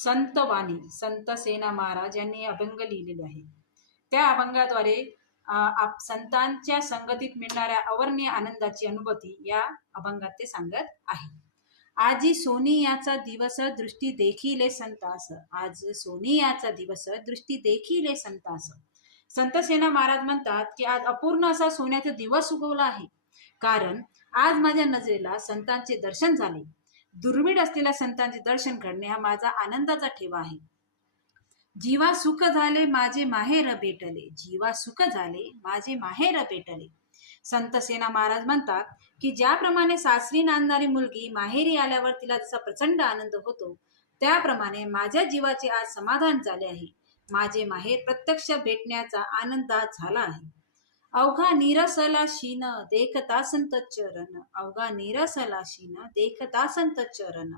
संत वाणी संत सेना महाराज यांनी अभंग लिहिलेले आहे. त्या अभंगाद्वारे संतांच्या संगतीत मिळणाऱ्या अवर्णनीय आनंदाची अनुभूती या अभंगात ते सांगत आहे. आजी सोनियाचा दिवस दृष्टी देखील संतास, आज सोनियाचा दिवस दृष्टी देखील संतास. संत सेना महाराज म्हणतात की आज अपूर्ण असा सोन्याचा दिवस उगवला आहे, कारण आज माझ्या नजरेला संतांचे दर्शन झाले. दुर्मिळ असलेल्या संतांचे दर्शन करणे हा माझा आनंदाचा ठेवा आहे. जीवा सुख झाले माझे माहेर भेटले, जीवा सुख झाले माझे माहेर भेटले. संत सेना महाराज म्हणतात की ज्याप्रमाणे सासरी नांदणारी मुलगी माहेरी आल्यावर तिला जसा प्रचंड आनंद होतो, त्याप्रमाणे माझ्या जीवाचे आज समाधान झाले आहे. माझे माहेर प्रत्यक्ष भेटण्याचा आनंद झाला आहे. अवघा निरसला शीन देखता संत चरण, अवघा निरसला शीन देखता संत चरण.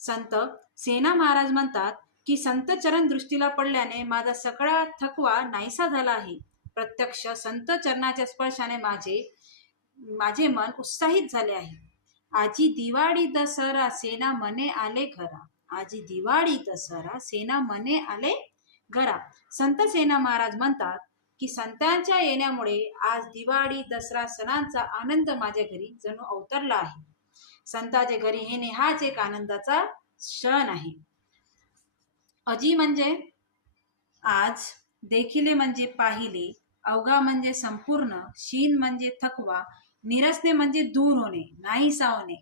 संत सेना महाराज म्हणतात की संत चरण दृष्टीला पडल्याने माझा सगळा थकवा नाहीसा झाला आहे. प्रत्यक्ष संत चरणाच्या स्पर्शाने माझे मन उत्साहित झाले आहे. आजी दिवाळी दसरा सेना मने आले घरा, आजी दिवाळी दसरा सेना मने आले घरा. संत सेना महाराज म्हणतात की संतांच्या येण्यामुळे आज दिवाळी दसरा सणांचा आनंद माझ्या घरी जणू अवतरला आहे. संतांच्या घरी येणे हाच एक आनंदाचा क्षण आहे. अजी म्हणजे आज, देखिले म्हणजे पाहिले, अवघा म्हणजे संपूर्ण, शीन म्हणजे थकवा, निरसणे म्हणजे दूर होणे, नाहीसा होणे,